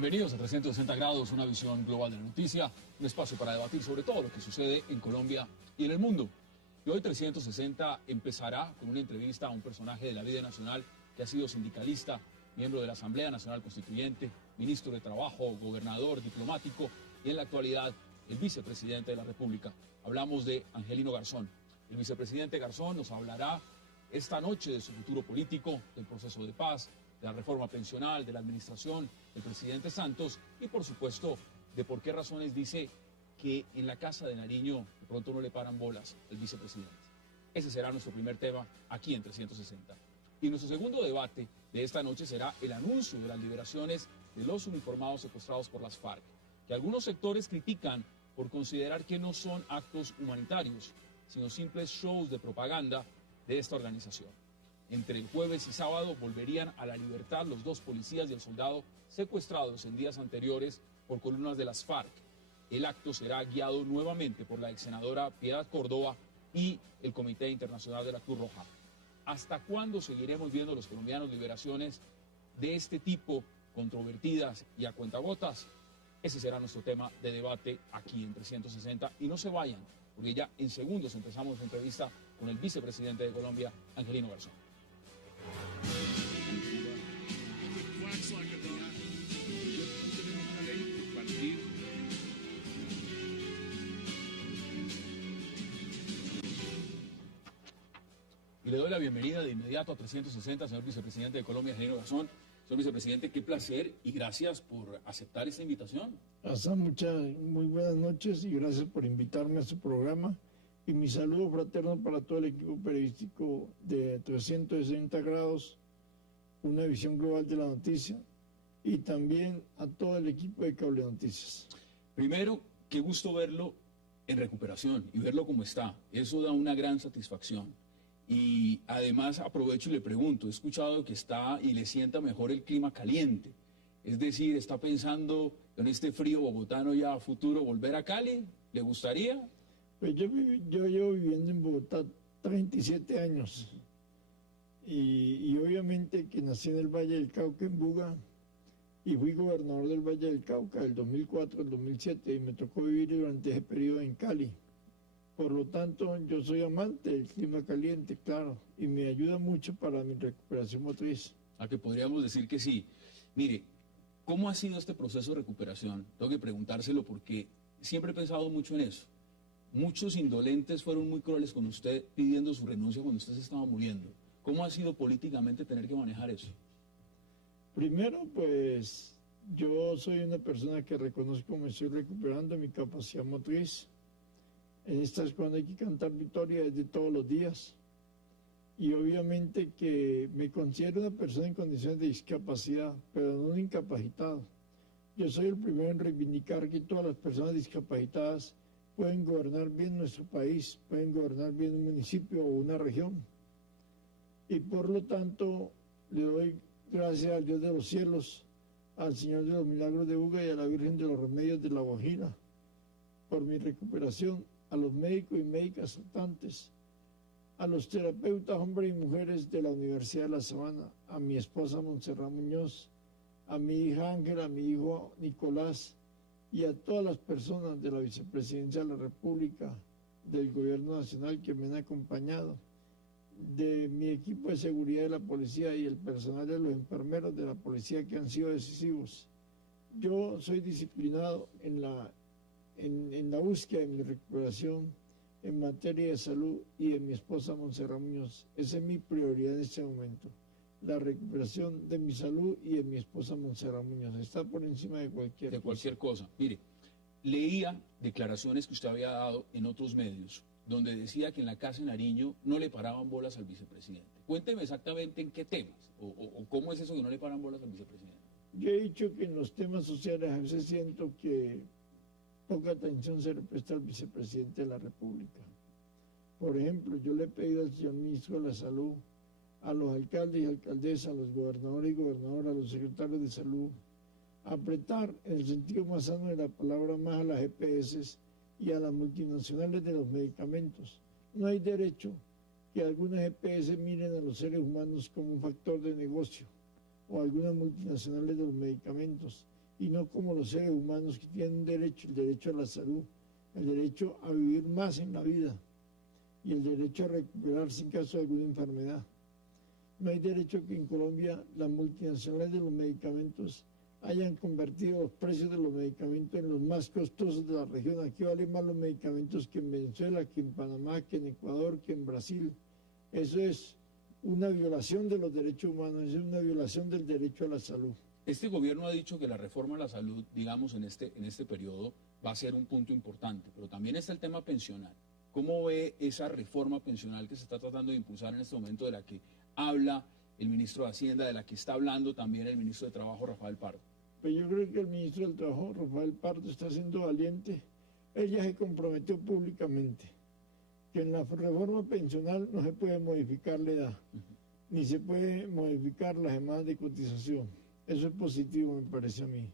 Bienvenidos a 360 grados, una visión global de la noticia, un espacio para debatir sobre todo lo que sucede en Colombia y en el mundo. Y hoy 360 empezará con una entrevista a un personaje de la vida nacional que ha sido sindicalista, miembro de la Asamblea Nacional Constituyente, ministro de Trabajo, gobernador, diplomático y en la actualidad el vicepresidente de la República. Hablamos de Angelino Garzón. El vicepresidente Garzón nos hablará esta noche de su futuro político, del proceso de paz, de la reforma pensional, de la administración del presidente Santos y, por supuesto, de por qué razones dice que en la Casa de Nariño de pronto no le paran bolas al vicepresidente. Ese será nuestro primer tema aquí en 360. Y nuestro segundo debate de esta noche será el anuncio de las liberaciones de los uniformados secuestrados por las FARC, que algunos sectores critican por considerar que no son actos humanitarios, sino simples shows de propaganda de esta organización. Entre el jueves y sábado volverían a la libertad los dos policías y el soldado secuestrados en días anteriores por columnas de las FARC. El acto será guiado nuevamente por la ex senadora Piedad Córdoba y el Comité Internacional de la Cruz Roja. ¿Hasta cuándo seguiremos viendo los colombianos liberaciones de este tipo, controvertidas y a cuentagotas? Ese será nuestro tema de debate aquí en 360. Y no se vayan, porque ya en segundos empezamos la entrevista con el vicepresidente de Colombia, Angelino Garzón. Y le doy la bienvenida de inmediato a 360, señor vicepresidente de Colombia, Angelino Garzón. Señor vicepresidente, qué placer y gracias por aceptar esta invitación. Hasta muy buenas noches y gracias por invitarme a su programa. Y mi saludo fraterno para todo el equipo periodístico de 360 grados, una visión global de la noticia, y también a todo el equipo de Cable Noticias. Primero, qué gusto verlo en recuperación y verlo como está. Eso da una gran satisfacción. Y además aprovecho y le pregunto, he escuchado que está y le sienta mejor el clima caliente. Es decir, ¿está pensando en este frío bogotano ya a futuro volver a Cali? ¿Le gustaría? Pues yo llevo viviendo en Bogotá 37 años y obviamente que nací en el Valle del Cauca, en Buga, y fui gobernador del Valle del Cauca del 2004 al 2007 y me tocó vivir durante ese periodo en Cali. Por lo tanto, yo soy amante del clima caliente, claro, y me ayuda mucho para mi recuperación motriz. A que podríamos decir que sí. Mire, ¿cómo ha sido este proceso de recuperación? Tengo que preguntárselo porque siempre he pensado mucho en eso. Muchos indolentes fueron muy crueles con usted pidiendo su renuncia cuando usted se estaba muriendo. ¿Cómo ha sido políticamente tener que manejar eso? Primero, pues, yo soy una persona que reconozco que me estoy recuperando mi capacidad motriz. En estas cuando hay que cantar victoria desde todos los días. Y obviamente que me considero una persona en condiciones de discapacidad, pero no un incapacitado. Yo soy el primero en reivindicar que todas las personas discapacitadas pueden gobernar bien nuestro país, pueden gobernar bien un municipio o una región. Y por lo tanto, le doy gracias al Dios de los cielos, al Señor de los Milagros de Buga y a la Virgen de los Remedios de La Guajira, por mi recuperación, a los médicos y médicas tratantes, a los terapeutas, hombres y mujeres de la Universidad de La Sabana, a mi esposa Montserrat Muñoz, a mi hija Ángela, a mi hijo Nicolás, y a todas las personas de la Vicepresidencia de la República, del Gobierno Nacional que me han acompañado, de mi equipo de seguridad de la policía y el personal de los enfermeros de la policía que han sido decisivos. Yo soy disciplinado en la búsqueda de mi recuperación en materia de salud y de mi esposa Montserrat Muñoz. Esa es mi prioridad en este momento. La recuperación de mi salud y de mi esposa Montserrat Muñoz. Está por encima de cualquier cosa. Mire, leía declaraciones que usted había dado en otros medios, donde decía que en la Casa de Nariño no le paraban bolas al vicepresidente. Cuénteme exactamente en qué temas, o cómo es eso que no le paran bolas al vicepresidente. Yo he dicho que en los temas sociales a veces siento que poca atención se le presta al vicepresidente de la República. Por ejemplo, yo le he pedido al señor ministro de la Salud, a los alcaldes y alcaldesas, a los gobernadores y gobernadoras, a los secretarios de salud, apretar en el sentido más sano de la palabra más a las EPS y a las multinacionales de los medicamentos. No hay derecho que algunas EPS miren a los seres humanos como un factor de negocio o algunas multinacionales de los medicamentos. y no como los seres humanos que tienen derecho, el derecho a la salud, el derecho a vivir más en la vida y el derecho a recuperarse en caso de alguna enfermedad. No hay derecho que en Colombia las multinacionales de los medicamentos hayan convertido los precios de los medicamentos en los más costosos de la región. Aquí valen más los medicamentos que en Venezuela, que en Panamá, que en Ecuador, que en Brasil. Eso es una violación de los derechos humanos, es una violación del derecho a la salud. Este gobierno ha dicho que la reforma a la salud, digamos, en este periodo va a ser un punto importante, pero también está el tema pensional. ¿Cómo ve esa reforma pensional que se está tratando de impulsar en este momento, de la que habla el ministro de Hacienda, de la que está hablando también el ministro de Trabajo, Rafael Pardo? Pues yo creo que el ministro del Trabajo, Rafael Pardo, está siendo valiente. Él ya se comprometió públicamente que en la reforma pensional no se puede modificar la edad, ni se puede modificar las semanas de cotización. Eso es positivo, me parece a mí.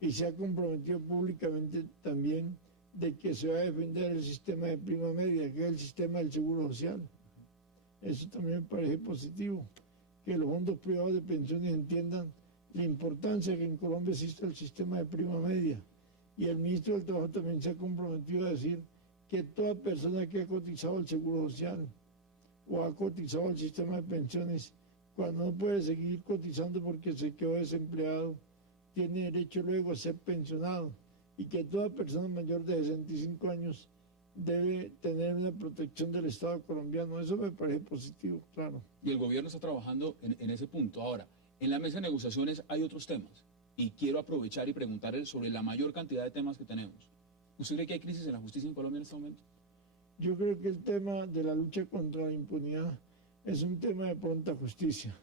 Y se ha comprometido públicamente también de que se va a defender el sistema de prima media, que es el sistema del seguro social. Eso también me parece positivo, que los fondos privados de pensiones entiendan la importancia que en Colombia existe el sistema de prima media. Y el ministro del Trabajo también se ha comprometido a decir que toda persona que ha cotizado al seguro social o ha cotizado al sistema de pensiones, cuando no puede seguir cotizando porque se quedó desempleado, tiene derecho luego a ser pensionado, y que toda persona mayor de 65 años debe tener una protección del Estado colombiano. Eso me parece positivo, claro. Y el gobierno está trabajando en ese punto. Ahora, en la mesa de negociaciones hay otros temas, y quiero aprovechar y preguntarle sobre la mayor cantidad de temas que tenemos. ¿Usted cree que hay crisis en la justicia en Colombia en este momento? Yo creo que el tema de la lucha contra la impunidad es un tema de pronta justicia.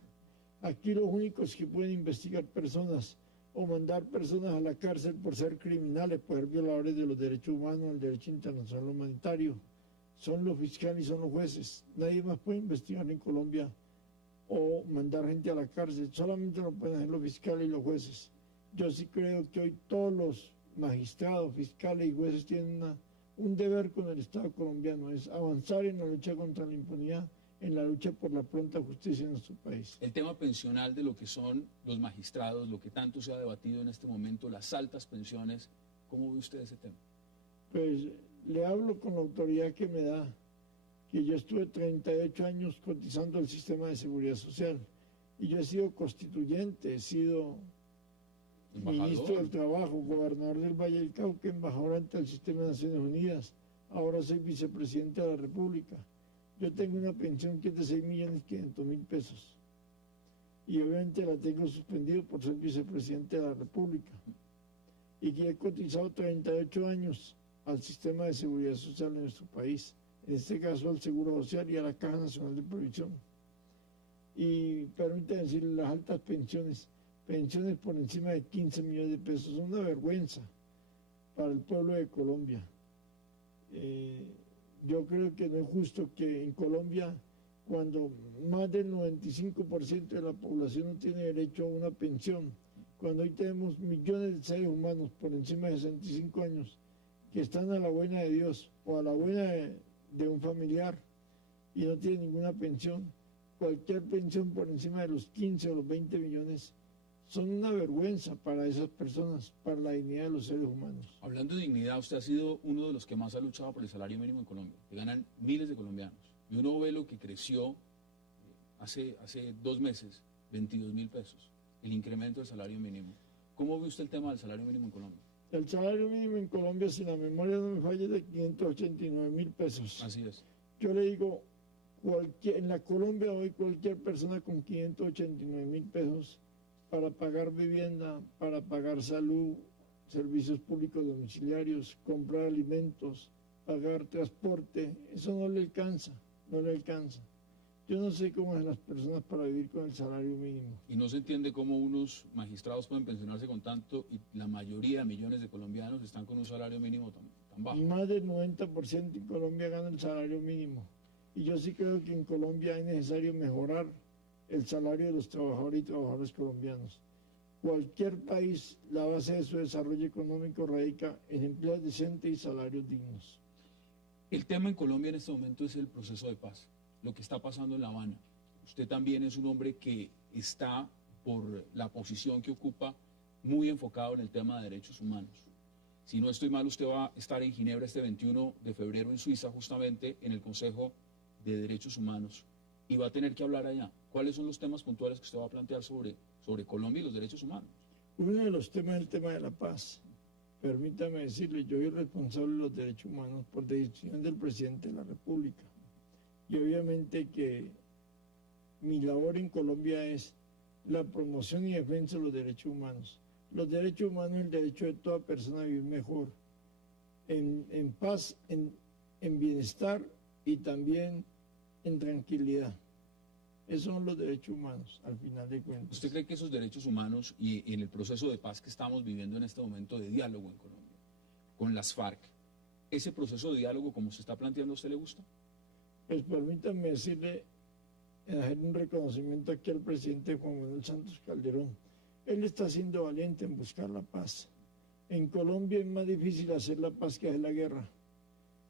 Aquí los únicos que pueden investigar personas o mandar personas a la cárcel por ser criminales, por ser violadores de los derechos humanos, el derecho internacional humanitario, son los fiscales y son los jueces. Nadie más puede investigar en Colombia o mandar gente a la cárcel. Solamente lo pueden hacer los fiscales y los jueces. Yo sí creo que hoy todos los magistrados, fiscales y jueces tienen un deber con el Estado colombiano, es avanzar en la lucha contra la impunidad, en la lucha por la pronta justicia en nuestro país. El tema pensional de lo que son los magistrados, lo que tanto se ha debatido en este momento, las altas pensiones, ¿cómo ve usted ese tema? Pues le hablo con la autoridad que me da, que yo estuve 38 años cotizando el sistema de seguridad social, y yo he sido constituyente, he sido ministro del Trabajo, gobernador del Valle del Cauca, embajador ante el sistema de Naciones Unidas, ahora soy vicepresidente de la República. Yo tengo una pensión que es de 6.500.000 pesos y obviamente la tengo suspendido por ser vicepresidente de la República, y que he cotizado 38 años al sistema de seguridad social de nuestro país, en este caso al Seguro Social y a la Caja Nacional de Previsión. Y permítanme decir, las altas pensiones por encima de 15 millones de pesos, son una vergüenza para el pueblo de Colombia. Yo creo que no es justo que en Colombia, cuando más del 95% de la población no tiene derecho a una pensión, cuando hoy tenemos millones de seres humanos por encima de 65 años que están a la buena de Dios o a la buena de un familiar y no tienen ninguna pensión, cualquier pensión por encima de los 15 o los 20 millones son una vergüenza para esas personas, para la dignidad de los seres humanos. Hablando de dignidad, usted ha sido uno de los que más ha luchado por el salario mínimo en Colombia, que ganan miles de colombianos. Y uno ve lo que creció hace 2 meses, 22.000 pesos, el incremento del salario mínimo. ¿Cómo ve usted el tema del salario mínimo en Colombia? El salario mínimo en Colombia, si la memoria no me falla, es de 589.000 pesos. Así es. Yo le digo, en la Colombia hoy cualquier persona con 589.000 pesos para pagar vivienda, para pagar salud, servicios públicos domiciliarios, comprar alimentos, pagar transporte, eso no le alcanza, no le alcanza. Yo no sé cómo hacen las personas para vivir con el salario mínimo. Y no se entiende cómo unos magistrados pueden pensionarse con tanto y la mayoría, millones de colombianos, están con un salario mínimo tan bajo. Más del 90% en Colombia gana el salario mínimo. Y yo sí creo que en Colombia es necesario mejorar el salario de los trabajadores y trabajadoras colombianos. Cualquier país, la base de su desarrollo económico radica en empleos decentes y salarios dignos. El tema en Colombia en este momento es el proceso de paz, lo que está pasando en La Habana. Usted también es un hombre que está, por la posición que ocupa, muy enfocado en el tema de derechos humanos. Si no estoy mal, usted va a estar en Ginebra este 21 de febrero en Suiza, justamente en el Consejo de Derechos Humanos, y va a tener que hablar allá. ¿Cuáles son los temas puntuales que usted va a plantear sobre Colombia y los derechos humanos? Uno de los temas es el tema de la paz. Permítame decirle, yo soy responsable de los derechos humanos por decisión del presidente de la República. Y obviamente que mi labor en Colombia es la promoción y defensa de los derechos humanos. Los derechos humanos es el derecho de toda persona a vivir mejor, en paz, en bienestar y también en tranquilidad. Esos son los derechos humanos, al final de cuentas. ¿Usted cree que esos derechos humanos y en el proceso de paz que estamos viviendo en este momento de diálogo en Colombia, con las FARC, ese proceso de diálogo como se está planteando, ¿a usted le gusta? Pues permítanme decirle, hacer un reconocimiento aquí al presidente Juan Manuel Santos Calderón. Él está siendo valiente en buscar la paz. En Colombia es más difícil hacer la paz que hacer la guerra.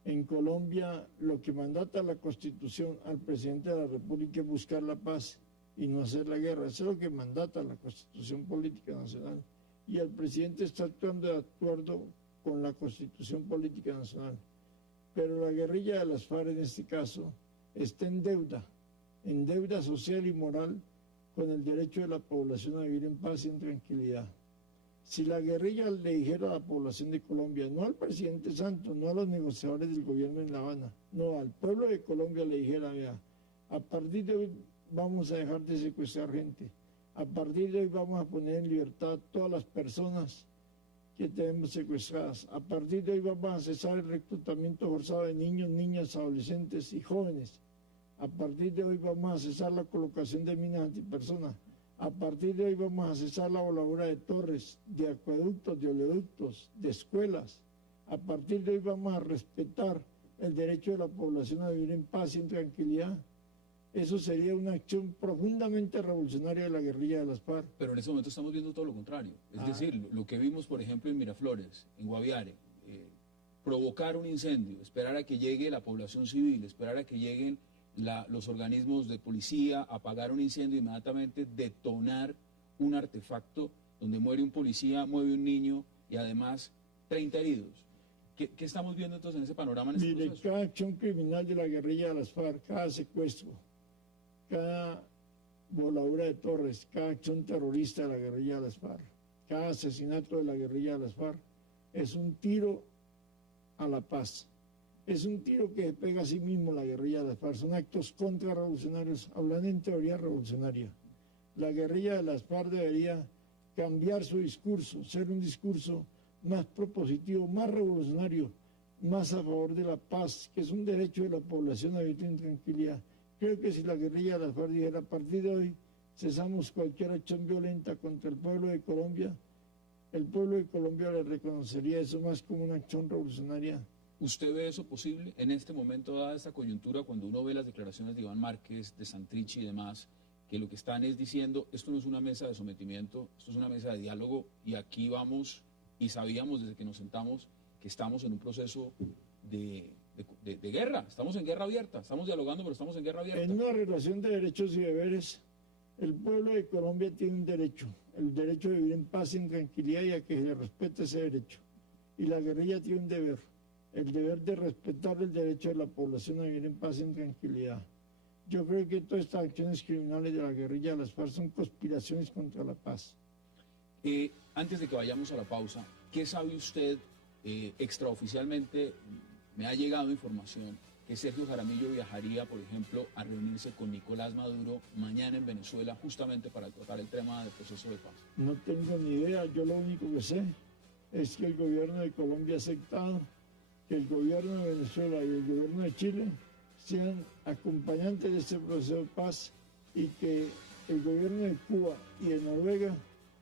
En Colombia lo que mandata la Constitución al presidente de la República es buscar la paz y no hacer la guerra. Eso es lo que mandata la Constitución Política Nacional. Y el presidente está actuando de acuerdo con la Constitución Política Nacional. Pero la guerrilla de las FARC en este caso está en deuda social y moral con el derecho de la población a vivir en paz y en tranquilidad. Si la guerrilla le dijera a la población de Colombia, no al presidente Santos, no a los negociadores del gobierno en La Habana, no, al pueblo de Colombia le dijera, vea, a partir de hoy vamos a dejar de secuestrar gente, a partir de hoy vamos a poner en libertad a todas las personas que tenemos secuestradas, a partir de hoy vamos a cesar el reclutamiento forzado de niños, niñas, adolescentes y jóvenes, a partir de hoy vamos a cesar la colocación de minas antipersonas. A partir de hoy vamos a cesar la voladura de torres, de acueductos, de oleoductos, de escuelas. A partir de hoy vamos a respetar el derecho de la población a vivir en paz y en tranquilidad. Eso sería una acción profundamente revolucionaria de la guerrilla de las FARC. Pero en este momento estamos viendo todo lo contrario. Es decir, lo que vimos, por ejemplo, en Miraflores, en Guaviare, provocar un incendio, esperar a que llegue la población civil, esperar a que lleguen los organismos de policía, apagar un incendio, inmediatamente detonar un artefacto donde muere un policía, muere un niño y además 30 heridos. ¿Qué estamos viendo entonces en ese panorama? En este Mire, proceso? cada acción criminal de la guerrilla de las FARC, cada secuestro, cada voladura de torres, cada acción terrorista de la guerrilla de las FARC, cada asesinato de la guerrilla de las FARC, es un tiro a la paz. Es un tiro que pega a sí mismo la guerrilla de las FARC. Son actos contrarrevolucionarios, hablan en teoría revolucionaria. La guerrilla de las FARC debería cambiar su discurso, ser un discurso más propositivo, más revolucionario, más a favor de la paz, que es un derecho de la población a vivir en tranquilidad. Creo que si la guerrilla de las FARC dijera, a partir de hoy cesamos cualquier acción violenta contra el pueblo de Colombia, el pueblo de Colombia le reconocería eso más como una acción revolucionaria. ¿Usted ve eso posible en este momento, dada esta coyuntura, cuando uno ve las declaraciones de Iván Márquez, de Santrich y demás, que lo que están es diciendo, esto no es una mesa de sometimiento, esto es una mesa de diálogo y aquí vamos, y sabíamos desde que nos sentamos que estamos en un proceso de guerra, estamos en guerra abierta, estamos dialogando, pero estamos en guerra abierta? En una relación de derechos y deberes, el pueblo de Colombia tiene un derecho, el derecho de vivir en paz y en tranquilidad y a que se le respete ese derecho. Y la guerrilla tiene un deber, el deber de respetar el derecho de la población a vivir en paz y en tranquilidad. Yo creo que todas estas acciones criminales de la guerrilla de las FARC son conspiraciones contra la paz. Antes de que vayamos a la pausa, ¿qué sabe usted extraoficialmente? Me ha llegado información que Sergio Jaramillo viajaría, por ejemplo, a reunirse con Nicolás Maduro mañana en Venezuela justamente para tratar el tema del proceso de paz. No tengo ni idea, yo lo único que sé es que el gobierno de Colombia ha aceptado que el gobierno de Venezuela y el gobierno de Chile sean acompañantes de este proceso de paz y que el gobierno de Cuba y de Noruega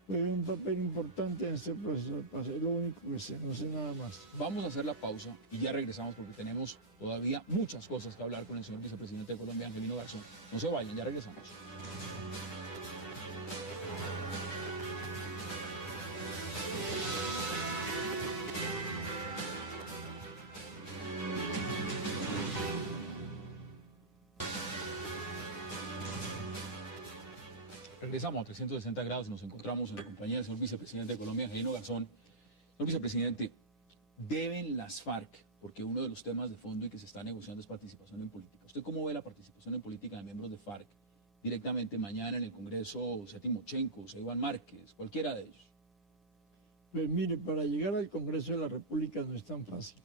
jueguen un papel importante en este proceso de paz. Es lo único que sé, no sé nada más. Vamos a hacer la pausa y ya regresamos porque tenemos todavía muchas cosas que hablar con el señor vicepresidente de Colombia, Angelino Garzón. No se vayan, ya regresamos. Regresamos a 360 grados y nos encontramos en la compañía del señor vicepresidente de Colombia, Angelino Garzón. Señor vicepresidente, ¿deben las FARC, porque uno de los temas de fondo y que se está negociando es participación en política? ¿Usted cómo ve la participación en política de miembros de FARC directamente mañana en el Congreso, sea Timochenko, sea Iván Márquez, cualquiera de ellos? Pues mire, para llegar al Congreso de la República no es tan fácil.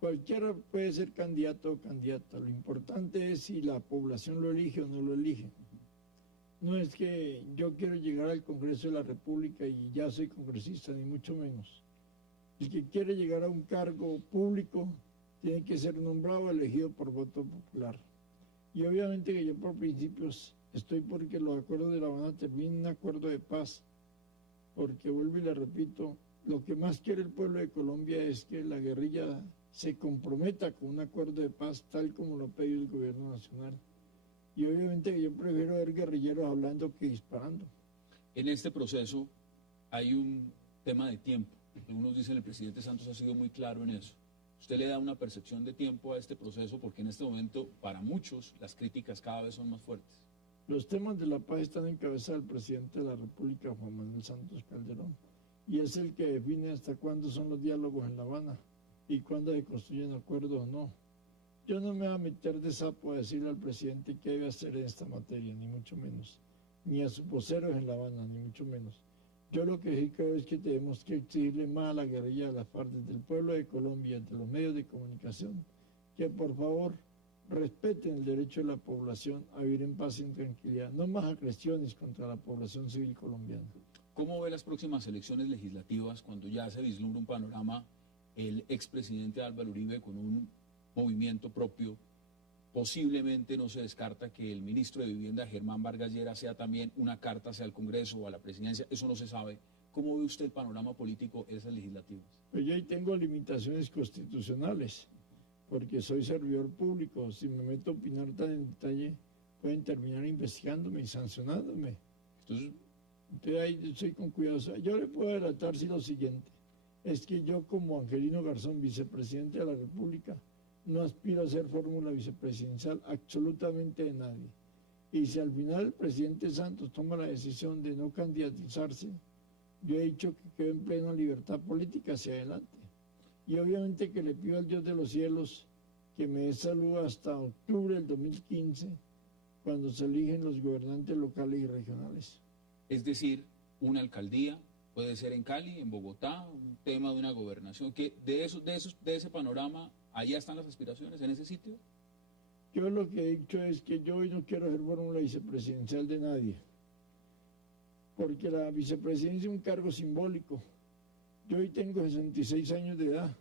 Cualquiera puede ser candidato o candidata. Lo importante es si la población lo elige o no lo elige. No es que yo quiero llegar al Congreso de la República y ya soy congresista, ni mucho menos. El que quiere llegar a un cargo público tiene que ser nombrado o elegido por voto popular. Y obviamente que yo por principios estoy porque los acuerdos de La Habana terminen en un acuerdo de paz, porque vuelvo y le repito, lo que más quiere el pueblo de Colombia es que la guerrilla se comprometa con un acuerdo de paz tal como lo ha pedido el gobierno nacional. Y obviamente que yo prefiero ver guerrilleros hablando que disparando. En este proceso hay un tema de tiempo. Algunos dicen el presidente Santos ha sido muy claro en eso. ¿Usted le da una percepción de tiempo a este proceso? Porque en este momento, para muchos, las críticas cada vez son más fuertes. Los temas de la paz están en cabeza del presidente de la República, Juan Manuel Santos Calderón, y es el que define hasta cuándo son los diálogos en La Habana y cuándo se construyen acuerdos o no. Yo no me voy a meter de sapo a decirle al presidente qué debe hacer en esta materia, ni mucho menos, ni a sus voceros en La Habana, ni mucho menos. Yo lo que sí creo es que tenemos que exigirle más a la guerrilla de las FARC, desde el pueblo de Colombia, de los medios de comunicación, que por favor respeten el derecho de la población a vivir en paz y en tranquilidad, no más agresiones contra la población civil colombiana. ¿Cómo ve las próximas elecciones legislativas cuando ya se vislumbra un panorama, el expresidente Álvaro Uribe con un movimiento propio? Posiblemente no se descarta que el ministro de Vivienda, Germán Vargas Lleras, sea también una carta hacia el Congreso o a la presidencia. Eso no se sabe. ¿Cómo ve usted el panorama político en esas legislativas? Pues yo ahí tengo limitaciones constitucionales, porque soy servidor público. Si me meto a opinar tan en detalle, pueden terminar investigándome y sancionándome. Entonces ahí soy con cuidado. Yo le puedo adelantar si lo siguiente, es que yo como Angelino Garzón, vicepresidente de la República, no aspiro a ser fórmula vicepresidencial absolutamente de nadie. Y si al final el presidente Santos toma la decisión de no candidatizarse, yo he dicho que quedo en plena libertad política hacia adelante. Y obviamente que le pido al Dios de los cielos que me dé salud hasta octubre del 2015, cuando se eligen los gobernantes locales y regionales. Es decir, una alcaldía, puede ser en Cali, en Bogotá, un tema de una gobernación, que de ese panorama, ¿allá están las aspiraciones, en ese sitio? Yo lo que he dicho es que yo hoy no quiero ser fórmula vicepresidencial de nadie, porque la vicepresidencia es un cargo simbólico. Yo hoy tengo 66 años de edad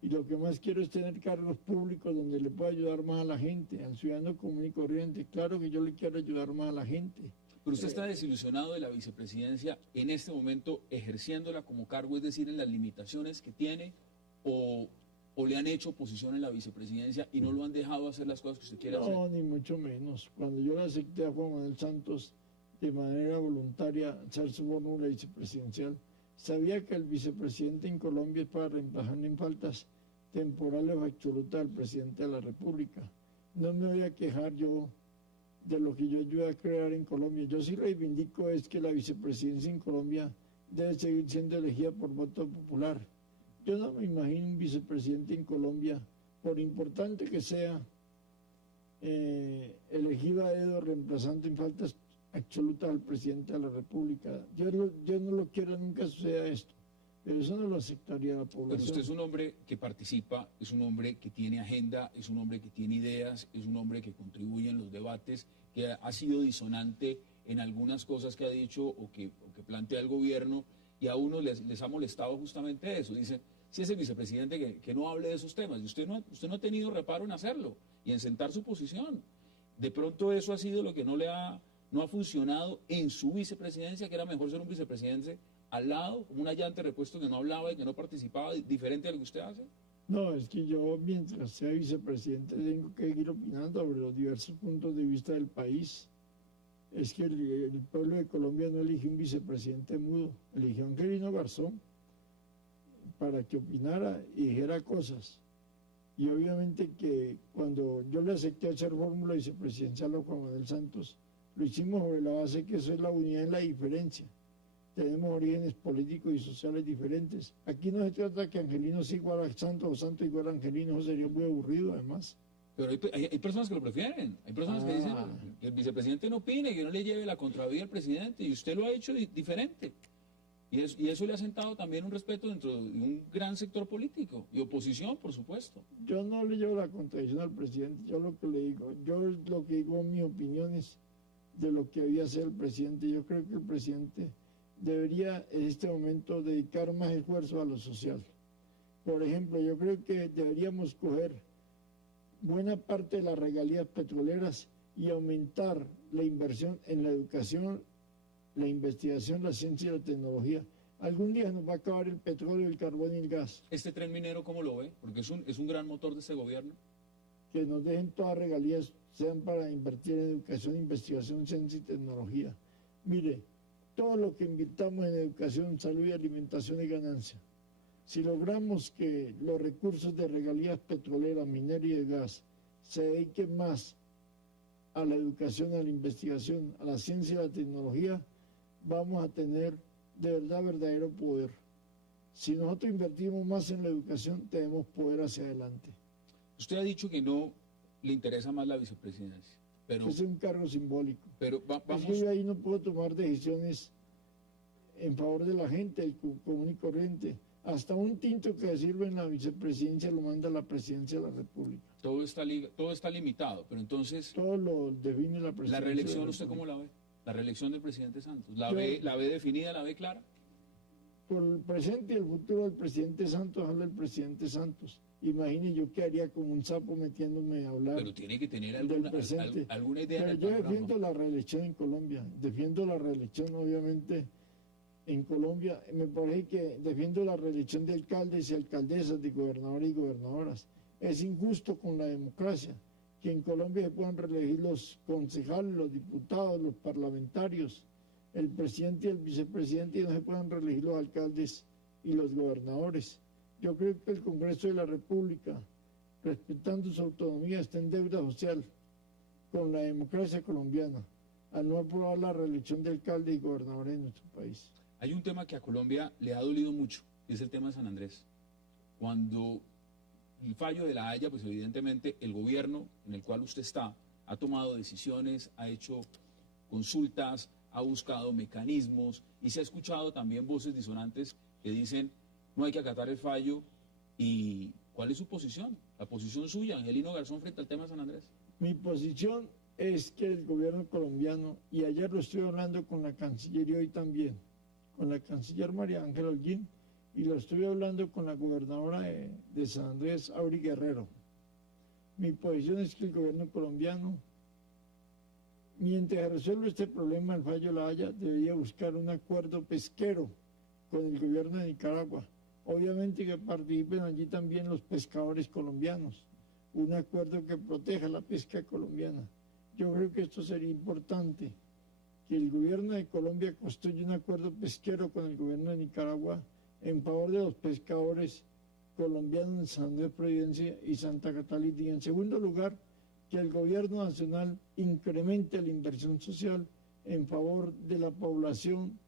y lo que más quiero es tener cargos públicos donde le pueda ayudar más a la gente, al ciudadano común y corriente. Claro que yo le quiero ayudar más a la gente. Pero usted está desilusionado de la vicepresidencia en este momento ejerciéndola como cargo, es decir, en las limitaciones que tiene, o le han hecho oposición en la vicepresidencia y no lo han dejado hacer las cosas que usted quiere hacer. No, ni mucho menos. Cuando yo le acepté a Juan Manuel Santos de manera voluntaria ser su fórmula vicepresidencial, sabía que el vicepresidente en Colombia es para reemplazar en faltas temporales o absolutas al presidente de la República. No me voy a quejar yo de lo que yo ayudé a crear en Colombia. Yo sí reivindico es que la vicepresidencia en Colombia debe seguir siendo elegida por voto popular. Yo no me imagino un vicepresidente en Colombia, por importante que sea, elegido a dedo reemplazando en faltas absolutas al presidente de la República. Yo no lo quiero, nunca suceda esto, pero eso no lo aceptaría la población. Pero usted es un hombre que participa, es un hombre que tiene agenda, es un hombre que tiene ideas, es un hombre que contribuye en los debates, que ha sido disonante en algunas cosas que ha dicho o que plantea el gobierno, y a uno les ha molestado justamente eso. Dice, si es el vicepresidente que no hable de esos temas, y usted no ha tenido reparo en hacerlo y en sentar su posición. De pronto eso ha sido lo que no ha funcionado en su vicepresidencia, que era mejor ser un vicepresidente al lado, como una llanta de repuesto que no hablaba y que no participaba, diferente a lo que usted hace. No, es que yo mientras sea vicepresidente tengo que seguir opinando sobre los diversos puntos de vista del país. Es que el pueblo de Colombia no eligió un vicepresidente mudo, eligió a Angelino Garzón para que opinara y dijera cosas. Y obviamente que cuando yo le acepté hacer fórmula vicepresidencial a Juan Manuel Santos, Lo hicimos sobre la base que eso es la unidad en la diferencia. Tenemos orígenes políticos y sociales diferentes. Aquí no se trata que Angelino sea igual a Santos o Santos igual a Angelino, eso sería muy aburrido además. Pero hay personas que lo prefieren, hay personas que dicen que el vicepresidente no opine, que no le lleve la contravía al presidente, y usted lo ha hecho diferente. Y eso le ha sentado también un respeto dentro de un gran sector político, y oposición, por supuesto. Yo no le llevo la contradicción al presidente, yo lo que le digo, yo lo que digo mis opiniones de lo que debía hacer el presidente. Yo creo que el presidente debería en este momento dedicar más esfuerzo a lo social. Por ejemplo, yo creo que deberíamos coger buena parte de las regalías petroleras y aumentar la inversión en la educación, la investigación, la ciencia y la tecnología. Algún día nos va a acabar el petróleo, el carbón y el gas. ¿Este tren minero cómo lo ve? Porque es un gran motor de ese gobierno. Que nos dejen todas regalías, sean para invertir en educación, investigación, ciencia y tecnología. Mire, todo lo que invirtamos en educación, salud y alimentación es ganancia. Si logramos que los recursos de regalías petroleras, minería y de gas se dediquen más a la educación, a la investigación, a la ciencia y la tecnología, vamos a tener de verdad verdadero poder. Si nosotros invertimos más en la educación, tenemos poder hacia adelante. Usted ha dicho que no le interesa más la vicepresidencia, pero... Es un cargo simbólico. Pero vamos... Es que yo ahí no puedo tomar decisiones en favor de la gente, el común y corriente. Hasta un tinto que sirve en la vicepresidencia lo manda la presidencia de la República. Todo está limitado, pero entonces... Todo lo define la presidencia. ¿La reelección usted cómo la ve? La reelección del presidente Santos. ¿La ve definida, la ve clara? Por el presente y el futuro del presidente Santos, habla el presidente Santos. Imagine yo qué haría como un sapo metiéndome a hablar. Pero tiene que tener alguna idea. Pero yo defiendo la reelección en Colombia. Defiendo la reelección, obviamente, en Colombia. Me parece que defiendo la reelección de alcaldes y alcaldesas, de gobernadores y gobernadoras. Es injusto con la democracia que en Colombia se puedan reelegir los concejales, los diputados, los parlamentarios, el presidente y el vicepresidente, y no se puedan reelegir los alcaldes y los gobernadores. Yo creo que el Congreso de la República, respetando su autonomía, está en deuda social con la democracia colombiana, al no aprobar la reelección de alcaldes y gobernadores en nuestro país. Hay un tema que a Colombia le ha dolido mucho, y es el tema de San Andrés. Cuando el fallo de la Haya, pues evidentemente el gobierno en el cual usted está ha tomado decisiones, ha hecho consultas, ha buscado mecanismos, y se ha escuchado también voces disonantes que dicen no hay que acatar el fallo. ¿Y cuál es su posición? La posición suya, Angelino Garzón, frente al tema de San Andrés. Mi posición es que el gobierno colombiano, y ayer lo estoy hablando con la canciller y hoy también, con la canciller María Ángela Holguín, y lo estoy hablando con la gobernadora de San Andrés, Auri Guerrero. Mi posición es que el gobierno colombiano, mientras resuelve este problema del fallo de la Haya, debería buscar un acuerdo pesquero con el gobierno de Nicaragua. Obviamente que participen allí también los pescadores colombianos, un acuerdo que proteja la pesca colombiana. Yo creo que esto sería importante, que el gobierno de Colombia construya un acuerdo pesquero con el gobierno de Nicaragua en favor de los pescadores colombianos de San Andrés, Providencia y Santa Catalina. Y en segundo lugar, que el gobierno nacional incremente la inversión social en favor de la población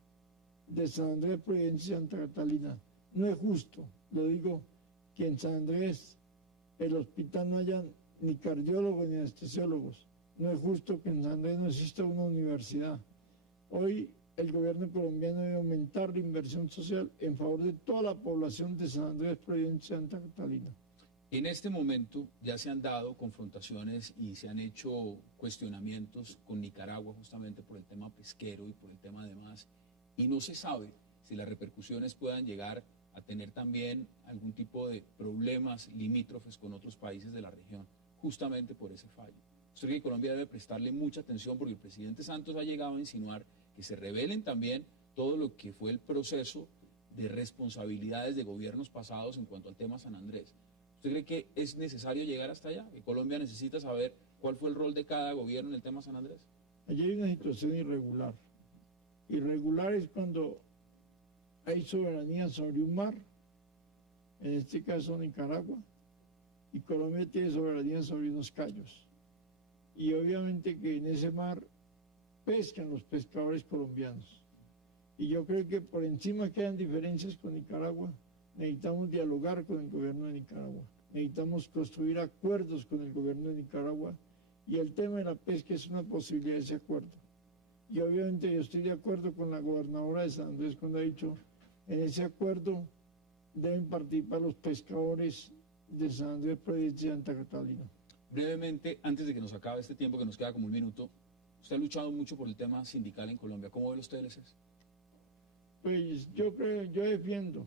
de San Andrés, Providencia y Santa Catalina. No es justo, lo digo, que en San Andrés el hospital no haya ni cardiólogos ni anestesiólogos. No es justo que en San Andrés no exista una universidad. Hoy el gobierno colombiano debe aumentar la inversión social en favor de toda la población de San Andrés, Providencia y Santa Catalina. En este momento ya se han dado confrontaciones y se han hecho cuestionamientos con Nicaragua justamente por el tema pesquero y por el tema de más, y no se sabe si las repercusiones puedan llegar a tener también algún tipo de problemas limítrofes con otros países de la región, justamente por ese fallo. Usted cree que Colombia debe prestarle mucha atención porque el presidente Santos ha llegado a insinuar que se revelen también todo lo que fue el proceso de responsabilidades de gobiernos pasados en cuanto al tema San Andrés. ¿Usted cree que es necesario llegar hasta allá? ¿Que Colombia necesita saber cuál fue el rol de cada gobierno en el tema San Andrés? Allí hay una situación irregular. Irregular es cuando hay soberanía sobre un mar, en este caso Nicaragua, y Colombia tiene soberanía sobre unos cayos. Y obviamente que en ese mar pescan los pescadores colombianos. Y yo creo que por encima quedan diferencias con Nicaragua, necesitamos dialogar con el gobierno de Nicaragua, necesitamos construir acuerdos con el gobierno de Nicaragua, y el tema de la pesca es una posibilidad de ese acuerdo. Y obviamente yo estoy de acuerdo con la gobernadora de San Andrés cuando ha dicho, en ese acuerdo deben participar los pescadores de San Andrés, Providencia y Santa Catalina. Brevemente, antes de que nos acabe este tiempo, que nos queda como un minuto, usted ha luchado mucho por el tema sindical en Colombia. ¿Cómo ve los TLCs? Pues yo defiendo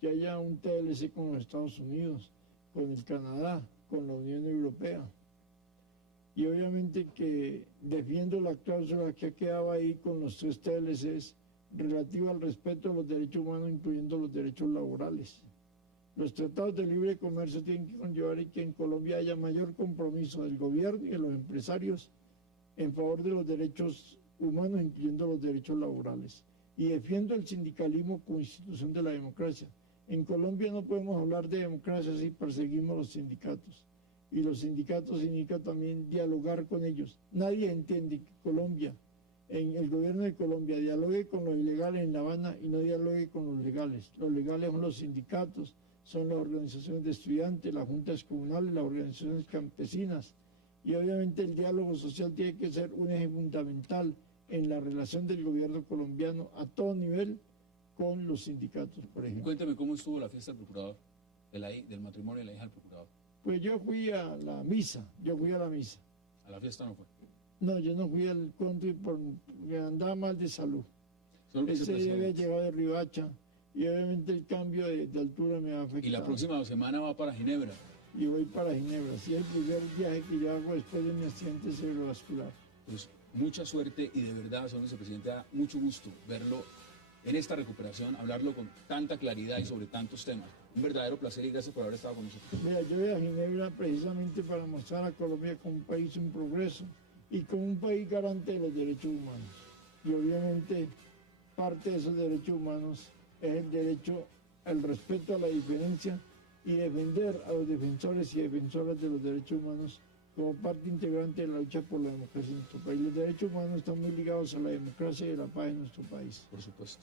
que haya un TLC con los Estados Unidos, con el Canadá, con la Unión Europea. Y obviamente que defiendo la cláusula que ha quedado ahí con los 3 TLCs relativa al respeto a los derechos humanos, incluyendo los derechos laborales. Los tratados de libre comercio tienen que conllevar que en Colombia haya mayor compromiso del gobierno y de los empresarios en favor de los derechos humanos, incluyendo los derechos laborales. Y defiendo el sindicalismo como institución de la democracia. En Colombia no podemos hablar de democracia si perseguimos los sindicatos. Y los sindicatos significa también dialogar con ellos. Nadie entiende que Colombia, en el gobierno de Colombia, dialogue con los ilegales en La Habana y no dialogue con los legales. Los legales son los sindicatos, son las organizaciones de estudiantes, las juntas comunales, las organizaciones campesinas. Y obviamente el diálogo social tiene que ser un eje fundamental en la relación del gobierno colombiano a todo nivel con los sindicatos, por ejemplo. Cuénteme cómo estuvo la fiesta del procurador, del matrimonio de la hija del procurador. Pues yo fui a la misa, ¿A la fiesta no fue? No, yo no fui al country porque andaba mal de salud. Ese día había llegado de Riohacha y obviamente el cambio de altura me ha afectado. Y la próxima semana va para Ginebra. Y voy para Ginebra, sí, es el primer viaje que yo hago después de mi accidente cerebrovascular. Pues mucha suerte y de verdad, señor vicepresidente, da mucho gusto verlo en esta recuperación, hablarlo con tanta claridad y sobre tantos temas. Un verdadero placer y gracias por haber estado con nosotros. Mira, yo voy a Ginebra precisamente para mostrar a Colombia como un país en progreso y como un país garante de los derechos humanos. Y obviamente parte de esos derechos humanos es el derecho al respeto a la diferencia y defender a los defensores y defensoras de los derechos humanos como parte integrante de la lucha por la democracia en nuestro país. Los derechos humanos están muy ligados a la democracia y a la paz en nuestro país. Por supuesto.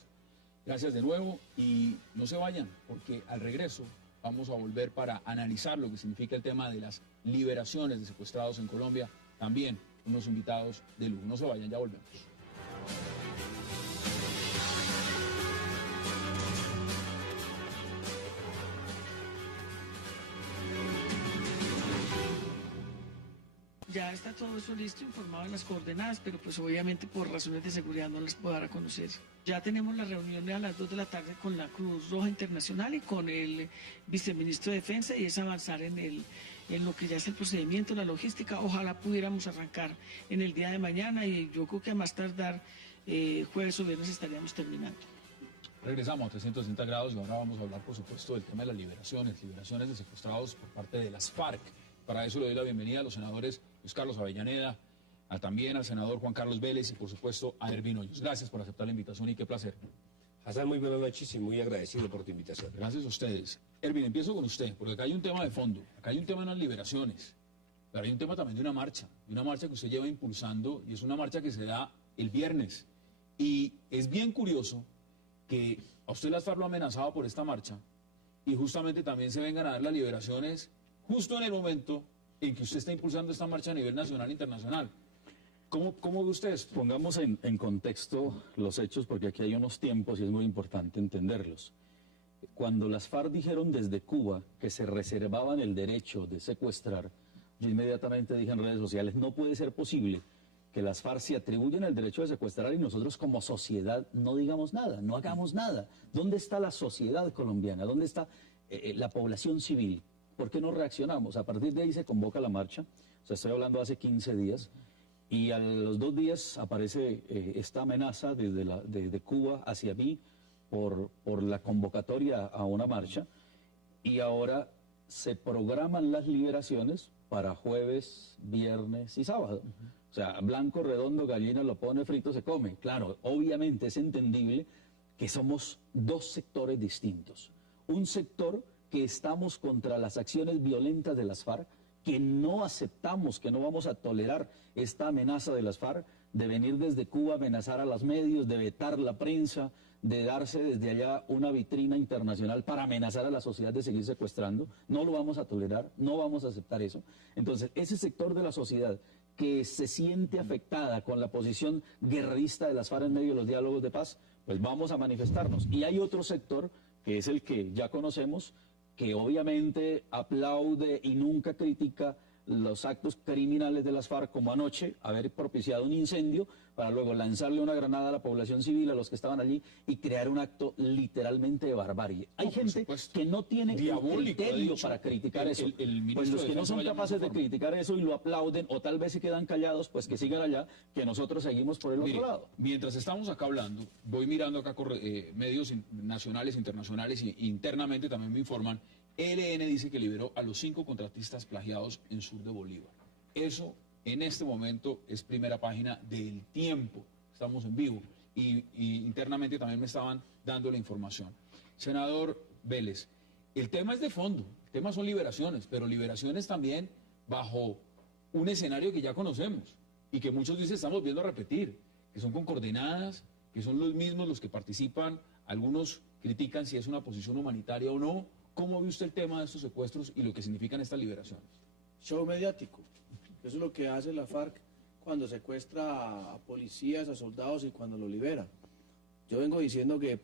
Gracias de nuevo y no se vayan, porque al regreso vamos a volver para analizar lo que significa el tema de las liberaciones de secuestrados en Colombia. También unos invitados de lujo. No se vayan, ya volvemos. Ya está todo eso listo, informado en las coordenadas, pero pues obviamente por razones de seguridad no les puedo dar a conocer. Ya tenemos la reunión a las 2 de la tarde con la Cruz Roja Internacional y con el viceministro de Defensa y es avanzar en lo que ya es el procedimiento, la logística. Ojalá pudiéramos arrancar en el día de mañana y yo creo que a más tardar jueves o viernes estaríamos terminando. Regresamos a 360 grados y ahora vamos a hablar, por supuesto, del tema de las liberaciones de secuestrados por parte de las FARC. Para eso le doy la bienvenida a los senadores Luis Carlos Avellaneda, también al senador Juan Carlos Vélez y, por supuesto, a Ervin Hoyos. Gracias por aceptar la invitación y qué placer. Hassan, muy buenas noches y muy agradecido por tu invitación. Gracias a ustedes. Ervin, empiezo con usted, porque acá hay un tema de fondo, acá hay un tema de unas liberaciones, pero hay un tema también de una marcha que usted lleva impulsando y es una marcha que se da el viernes. Y es bien curioso que a usted las FARC lo ha amenazado por esta marcha y justamente también se vengan a dar las liberaciones justo en el momento en que usted está impulsando esta marcha a nivel nacional e internacional. ¿Cómo ve usted esto? Pongamos en contexto los hechos, porque aquí hay unos tiempos y es muy importante entenderlos. Cuando las FARC dijeron desde Cuba que se reservaban el derecho de secuestrar, yo inmediatamente dije en redes sociales, no puede ser posible que las FARC se atribuyan el derecho de secuestrar y nosotros como sociedad no digamos nada, no hagamos nada. ¿Dónde está la sociedad colombiana? ¿Dónde está la población civil? ¿Por qué no reaccionamos? A partir de ahí se convoca la marcha, o sea, estoy hablando hace 15 días, y a los 2 días aparece esta amenaza desde Cuba hacia mí por la convocatoria a una marcha, y ahora se programan las liberaciones para jueves, viernes y sábado. O sea, blanco, redondo, gallina lo pone, frito se come. Claro, obviamente es entendible que somos 2 sectores distintos. Un sector que estamos contra las acciones violentas de las FARC, que no aceptamos, que no vamos a tolerar esta amenaza de las FARC, de venir desde Cuba a amenazar a los medios, de vetar la prensa, de darse desde allá una vitrina internacional para amenazar a la sociedad de seguir secuestrando. No lo vamos a tolerar, no vamos a aceptar eso. Entonces, ese sector de la sociedad que se siente afectada con la posición guerrerista de las FARC en medio de los diálogos de paz, pues vamos a manifestarnos. Y hay otro sector, que es el que ya conocemos, que obviamente aplaude y nunca critica los actos criminales de las FARC, como anoche, haber propiciado un incendio para luego lanzarle una granada a la población civil, a los que estaban allí, y crear un acto literalmente de barbarie. Hay gente que no tiene criterio para criticar eso. Pues los que no son capaces de criticar eso y lo aplauden, o tal vez se quedan callados, pues que sigan allá, que nosotros seguimos por el otro lado. Mientras estamos acá hablando, voy mirando acá medios nacionales, internacionales, e internamente también me informan. ELN dice que liberó a los 5 contratistas plagiados en sur de Bolívar. Eso en este momento es primera página del Tiempo. Estamos en vivo y internamente también me estaban dando la información. Senador Vélez, el tema es de fondo, el tema son liberaciones, pero liberaciones también bajo un escenario que ya conocemos y que muchos dicen estamos viendo a repetir, que son con coordenadas, que son los mismos los que participan, algunos critican si es una posición humanitaria o no. ¿Cómo ve usted el tema de estos secuestros y lo que significan estas liberaciones? Show mediático. Eso es lo que hace la FARC cuando secuestra a policías, a soldados y cuando los libera. Yo vengo diciendo que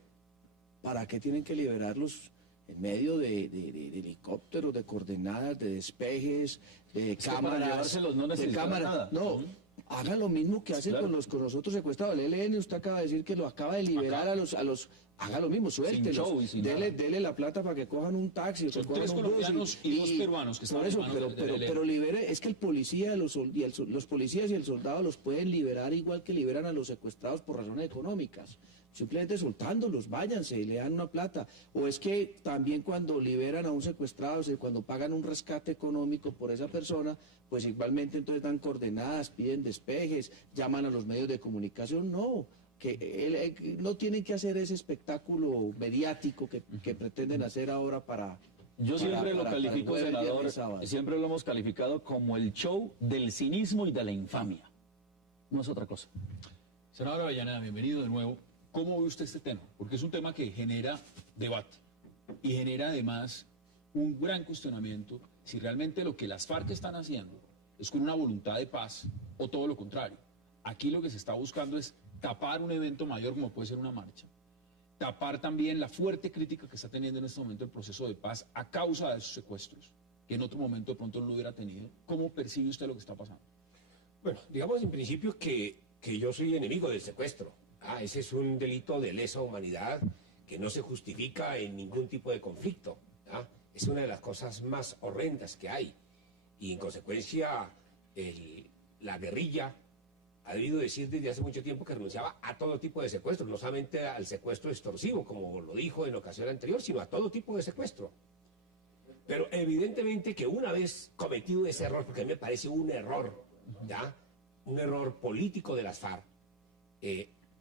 ¿para qué tienen que liberarlos en medio de helicópteros, de coordenadas, de despejes, de cámaras? No necesitan nada. No, hagan lo mismo que hacen con nosotros secuestrados. El ELN, usted acaba de decir que lo acaba de liberar a los haga lo mismo, suéltelos, dele la plata para que cojan un taxi. Son 3 colombianos y 2 peruanos que están eso, pero libere, es que el policía, los policías y el soldado los pueden liberar igual que liberan a los secuestrados por razones económicas. Simplemente soltándolos, váyanse y le dan una plata. O es que también cuando liberan a un secuestrado, o sea, cuando pagan un rescate económico por esa persona, pues igualmente entonces dan coordenadas, piden despejes, llaman a los medios de comunicación. No, que no tienen que hacer ese espectáculo mediático que pretenden hacer ahora para... Yo siempre lo califico, senador, siempre lo hemos calificado como el show del cinismo y de la infamia. No es otra cosa. Senador Avellaneda, bienvenido de nuevo. ¿Cómo ve usted este tema? Porque es un tema que genera debate y genera además un gran cuestionamiento si realmente lo que las FARC están haciendo es con una voluntad de paz o todo lo contrario. Aquí lo que se está buscando es tapar un evento mayor como puede ser una marcha, tapar también la fuerte crítica que está teniendo en este momento el proceso de paz a causa de esos secuestros, que en otro momento de pronto no lo hubiera tenido. ¿Cómo percibe usted lo que está pasando? Bueno, digamos en principio que yo soy enemigo del secuestro. Ese es un delito de lesa humanidad que no se justifica en ningún tipo de conflicto. Es una de las cosas más horrendas que hay. Y en consecuencia, la guerrilla ha debido decir desde hace mucho tiempo que renunciaba a todo tipo de secuestro, no solamente al secuestro extorsivo, como lo dijo en ocasión anterior, sino a todo tipo de secuestro. Pero evidentemente que una vez cometido ese error, porque a mí me parece un error, un error político de las FARC,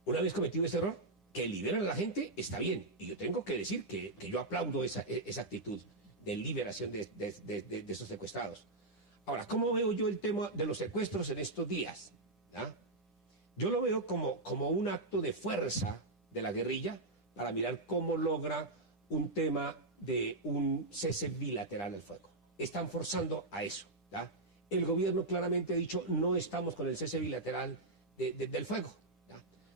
una vez cometido ese error, que liberan a la gente, está bien. Y yo tengo que decir que yo aplaudo esa actitud de liberación de esos secuestrados. Ahora, ¿cómo veo yo el tema de los secuestros en estos días? Yo lo veo como un acto de fuerza de la guerrilla para mirar cómo logra un tema de un cese bilateral al fuego. Están forzando a eso. El gobierno claramente ha dicho, no estamos con el cese bilateral del fuego.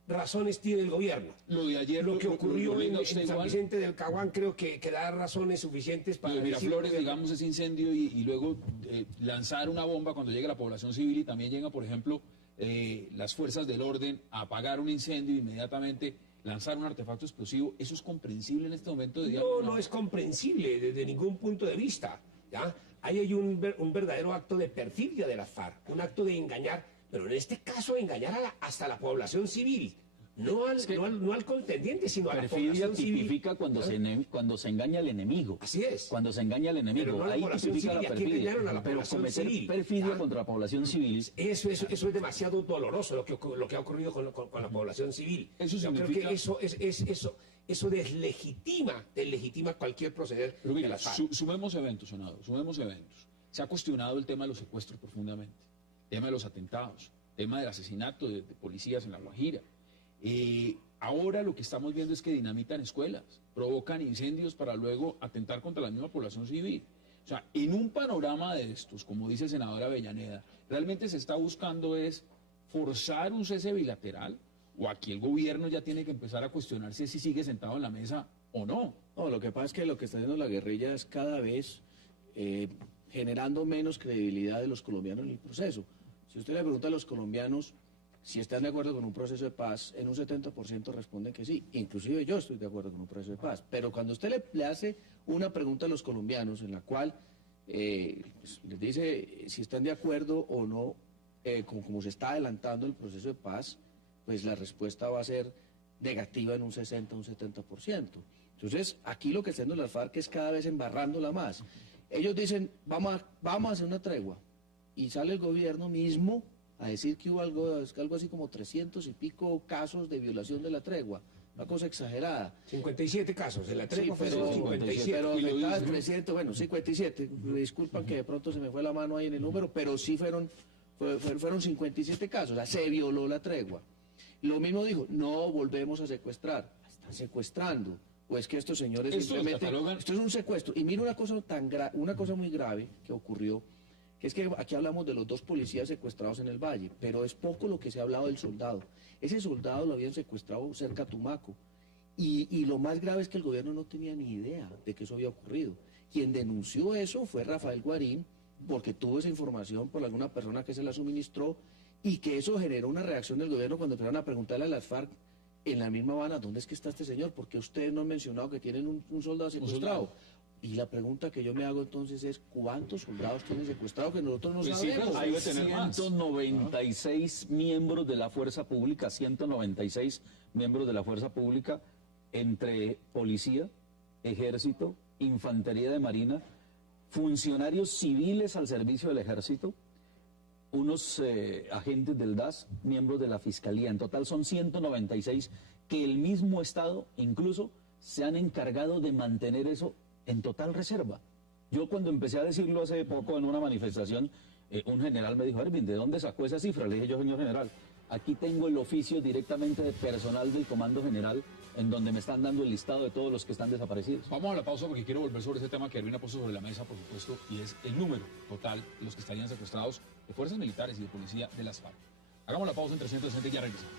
Razones tiene el gobierno. Lo de ayer, lo que ocurrió en San Vicente del Caguán, creo que da razones suficientes para... Miraflores, digamos, ese incendio y luego lanzar una bomba cuando llega la población civil y también llega, por ejemplo, las fuerzas del orden a apagar un incendio e inmediatamente lanzar un artefacto explosivo. ¿Eso es comprensible en este momento de diálogo? No es comprensible desde ningún punto de vista. Ahí hay un verdadero acto de perfidia de la FARC, un acto de engañar. Pero en este caso engañar hasta la población civil, no al contendiente, sino a la población civil. Tipifica cuando se engaña al enemigo. Así es. Cuando se engaña al enemigo. Pero no ahí tipifica la perfidia. Pero cometer perfidia contra la población civil. Eso es demasiado doloroso lo que ha ocurrido con la población civil. Yo creo que eso deslegitima cualquier proceder. Pero mira, de la FARC. Sumemos eventos, senador, sumemos eventos. Se ha cuestionado el tema de los secuestros profundamente. El tema de los atentados, tema del asesinato de policías en La Guajira. Ahora lo que estamos viendo es que dinamitan escuelas, provocan incendios para luego atentar contra la misma población civil. O sea, en un panorama de estos, como dice el senador Avellaneda, realmente se está buscando es forzar un cese bilateral, o aquí el gobierno ya tiene que empezar a cuestionarse si sigue sentado en la mesa o no. No, lo que pasa es que lo que está haciendo la guerrilla es cada vez generando menos credibilidad de los colombianos en el proceso. Si usted le pregunta a los colombianos si están de acuerdo con un proceso de paz, en un 70% responden que sí. Inclusive yo estoy de acuerdo con un proceso de paz. Pero cuando usted le hace una pregunta a los colombianos en la cual pues, les dice si están de acuerdo o no con cómo se está adelantando el proceso de paz, pues la respuesta va a ser negativa en un 60, un 70%. Entonces, aquí lo que están haciendo las FARC es cada vez embarrándola más. Ellos dicen, vamos a hacer una tregua. Y sale el gobierno mismo a decir que hubo algo así como 300 y pico casos de violación de la tregua. Una cosa exagerada. 57 casos de la tregua, Sí, fueron 57. pero afectadas 300, bueno, 57. Me disculpan que de pronto se me fue la mano ahí en el número, pero sí fueron 57 casos. O sea, se violó la tregua. Lo mismo dijo, no volvemos a secuestrar. Están secuestrando. O es que estos señores simplemente... Esto es un secuestro. Y mira una cosa muy grave que ocurrió, que es que aquí hablamos de los 2 policías secuestrados en el Valle, pero es poco lo que se ha hablado del soldado. Ese soldado lo habían secuestrado cerca a Tumaco. Y lo más grave es que el gobierno no tenía ni idea de que eso había ocurrido. Quien denunció eso fue Rafael Guarín, porque tuvo esa información por alguna persona que se la suministró, y que eso generó una reacción del gobierno cuando empezaron a preguntarle a las FARC en la misma Habana, ¿dónde es que está este señor? ¿Por qué ustedes no han mencionado que tienen un soldado secuestrado? Y la pregunta que yo me hago entonces es, ¿cuántos soldados tienen secuestrados que nosotros no sabemos? Hay 196 miembros de la fuerza pública, 196 miembros de la fuerza pública, entre policía, ejército, infantería de marina, funcionarios civiles al servicio del ejército, unos agentes del DAS, miembros de la Fiscalía. En total son 196 que el mismo Estado incluso se han encargado de mantener eso en total reserva. Yo cuando empecé a decirlo hace poco en una manifestación, un general me dijo, Ervin, ¿de dónde sacó esa cifra? Le dije yo, señor general, aquí tengo el oficio directamente de personal del Comando General, en donde me están dando el listado de todos los que están desaparecidos. Vamos a la pausa porque quiero volver sobre ese tema que Ervin ha puesto sobre la mesa, por supuesto, y es el número total de los que estarían secuestrados de fuerzas militares y de policía de las FARC. Hagamos la pausa en 360 y ya regresamos.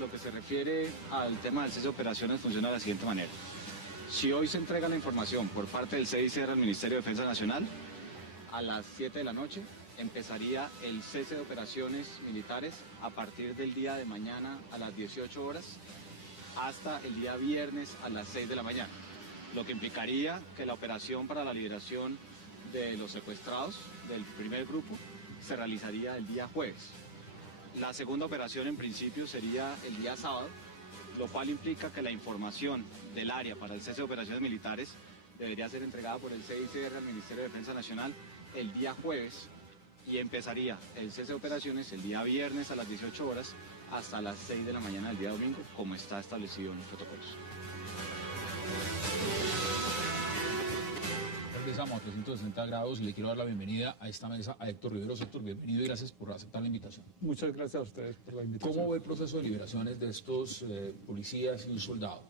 Lo que se refiere al tema del cese de operaciones funciona de la siguiente manera. Si hoy se entrega la información por parte del CICR al Ministerio de Defensa Nacional, a las 7 de la noche empezaría el cese de operaciones militares a partir del día de mañana a las 18 horas hasta el día viernes a las 6 de la mañana, lo que implicaría que la operación para la liberación de los secuestrados del primer grupo se realizaría el día jueves. La segunda operación en principio sería el día sábado, lo cual implica que la información del área para el cese de operaciones militares debería ser entregada por el CICR al Ministerio de Defensa Nacional el día jueves y empezaría el cese de operaciones el día viernes a las 18 horas hasta las 6 de la mañana del día domingo, como está establecido en los protocolos. Regresamos a 360 grados y le quiero dar la bienvenida a esta mesa a Héctor Riveros. Héctor, bienvenido y gracias por aceptar la invitación. Muchas gracias a ustedes por la invitación. ¿Cómo ve el proceso de liberaciones de estos policías y un soldado?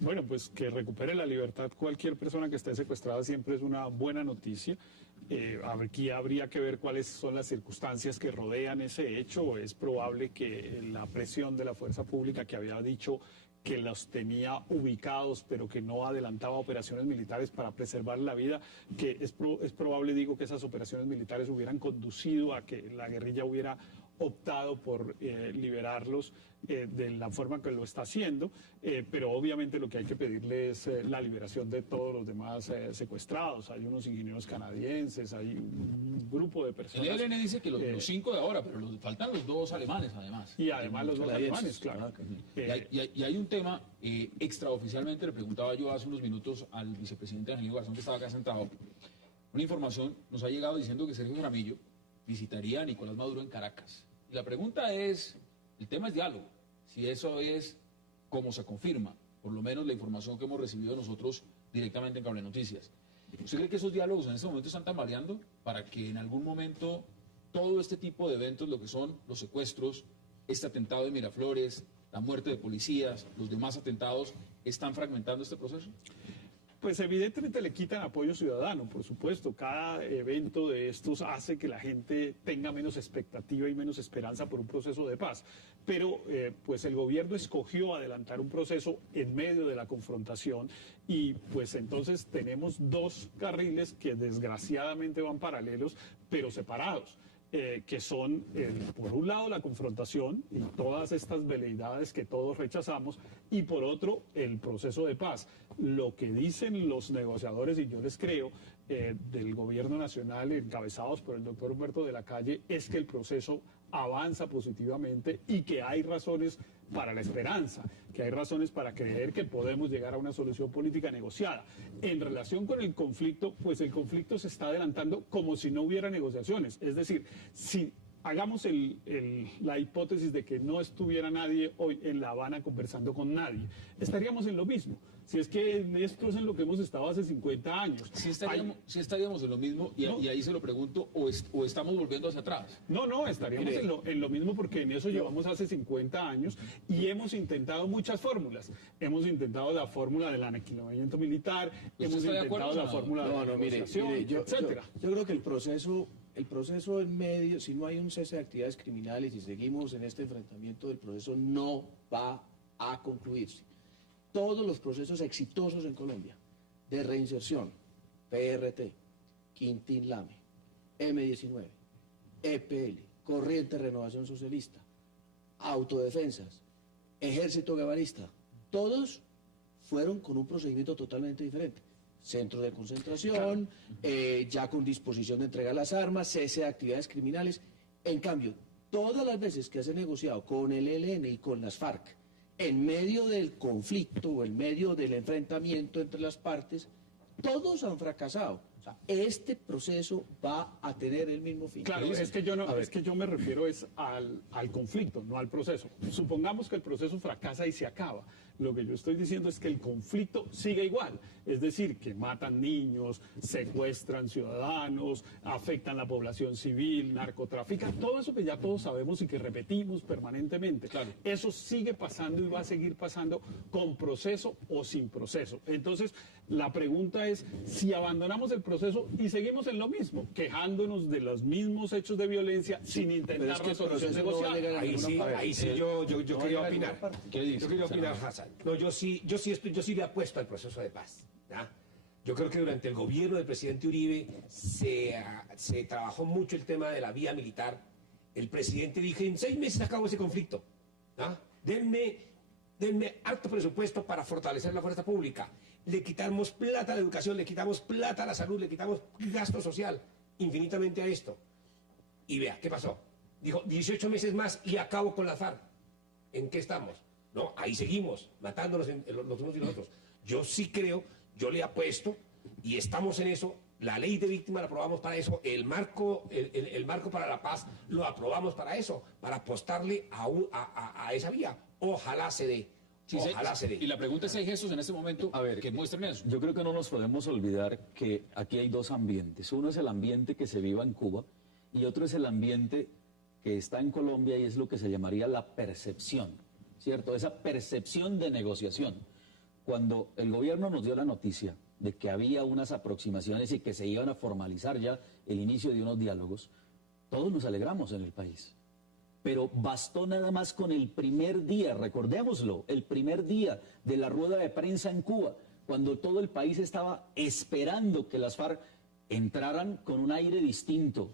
Bueno, pues que recupere la libertad cualquier persona que esté secuestrada siempre es una buena noticia. Aquí habría que ver cuáles son las circunstancias que rodean ese hecho. Es probable que la presión de la fuerza pública que había dicho que los tenía ubicados, pero que no adelantaba operaciones militares para preservar la vida, que es probable, digo, que esas operaciones militares hubieran conducido a que la guerrilla hubiera optado por liberarlos de la forma que lo está haciendo, pero obviamente lo que hay que pedirle es la liberación de todos los demás secuestrados. Hay unos ingenieros canadienses, hay un grupo de personas. El ELN dice que los 5 de ahora, pero faltan los 2 alemanes además. Y además los 2 alemanes, claro. Y hay un tema, extraoficialmente le preguntaba yo hace unos minutos al vicepresidente Angelino Garzón, que estaba acá sentado, una información nos ha llegado diciendo que Sergio Jaramillo visitaría a Nicolás Maduro en Caracas. Y la pregunta es, el tema es diálogo, si eso es como se confirma, por lo menos la información que hemos recibido nosotros directamente en Cable Noticias. ¿Usted cree que esos diálogos en este momento están tambaleando para que en algún momento todo este tipo de eventos, lo que son los secuestros, este atentado de Miraflores, la muerte de policías, los demás atentados, están fragmentando este proceso? Pues evidentemente le quitan apoyo ciudadano, por supuesto. Cada evento de estos hace que la gente tenga menos expectativa y menos esperanza por un proceso de paz. Pero pues el gobierno escogió adelantar un proceso en medio de la confrontación y pues entonces tenemos dos carriles que desgraciadamente van paralelos, pero separados. Que son, por un lado, la confrontación y todas estas veleidades que todos rechazamos, y por otro, el proceso de paz. Lo que dicen los negociadores, y yo les creo, del gobierno nacional, encabezados por el doctor Humberto de la Calle, es que el proceso avanza positivamente y que hay razones para la esperanza, que hay razones para creer que podemos llegar a una solución política negociada. En relación con el conflicto, pues el conflicto se está adelantando como si no hubiera negociaciones. Es decir, si hagamos la hipótesis de que no estuviera nadie hoy en La Habana conversando con nadie, estaríamos en lo mismo. Si es que esto es en lo que hemos estado hace 50 años. Sí estaríamos en lo mismo, y ahí se lo pregunto, o estamos volviendo hacia atrás. No, estaríamos en lo mismo, porque en eso llevamos hace 50 años y hemos intentado muchas fórmulas. Hemos intentado la fórmula del aniquilamiento militar, hemos intentado la fórmula de la negociación, etcétera. Yo creo que el proceso en medio, si no hay un cese de actividades criminales y seguimos en este enfrentamiento, el proceso no va a concluirse. Todos los procesos exitosos en Colombia, de reinserción, PRT, Quintín Lame, M19, EPL, Corriente Renovación Socialista, Autodefensas, Ejército Guevarista, todos fueron con un procedimiento totalmente diferente. Centro de concentración, ya con disposición de entregar las armas, cese de actividades criminales. En cambio, todas las veces que se ha negociado con el ELN y con las FARC, en medio del conflicto o en medio del enfrentamiento entre las partes, todos han fracasado. O sea, este proceso va a tener el mismo fin. Claro, es que yo me refiero al conflicto, no al proceso. Supongamos que el proceso fracasa y se acaba. Lo que yo estoy diciendo es que el conflicto sigue igual. Es decir, que matan niños, secuestran ciudadanos, afectan la población civil, narcotrafican, todo eso que ya todos sabemos y que repetimos permanentemente. Claro. Eso sigue pasando y va a seguir pasando con proceso o sin proceso. Entonces, la pregunta es si abandonamos el proceso y seguimos en lo mismo, quejándonos de los mismos hechos de violencia sin intentar una solución negociada. Ahí sí yo quería opinar. ¿Qué dice? Yo quería opinar, Hassan. No, yo sí le apuesto al proceso de paz. ¿Ya? Yo creo que durante el gobierno del presidente Uribe se trabajó mucho el tema de la vía militar. El presidente dijo, en 6 meses acabo ese conflicto. ¿Ya? Denme harto presupuesto para fortalecer la fuerza pública. Le quitamos plata a la educación, le quitamos plata a la salud, le quitamos gasto social infinitamente a esto. Y vea, ¿qué pasó? Dijo, 18 meses más y acabo con la FARC. ¿En qué estamos? No, ahí seguimos, matándonos los unos y los otros. Yo sí creo, yo le apuesto, y estamos en eso, la ley de víctimas la aprobamos para eso, el marco para la paz lo aprobamos para eso, para apostarle a esa vía. Ojalá se dé. Ojalá se dé. Y la pregunta es si hay gestos en este momento que muestren eso. Yo creo que no nos podemos olvidar que aquí hay dos ambientes. Uno es el ambiente que se viva en Cuba y otro es el ambiente que está en Colombia, y es lo que se llamaría la percepción, ¿cierto? Esa percepción de negociación. Cuando el gobierno nos dio la noticia de que había unas aproximaciones y que se iban a formalizar ya el inicio de unos diálogos, todos nos alegramos en el país. Pero bastó nada más con el primer día, recordémoslo, el primer día de la rueda de prensa en Cuba, cuando todo el país estaba esperando que las FARC entraran con un aire distinto,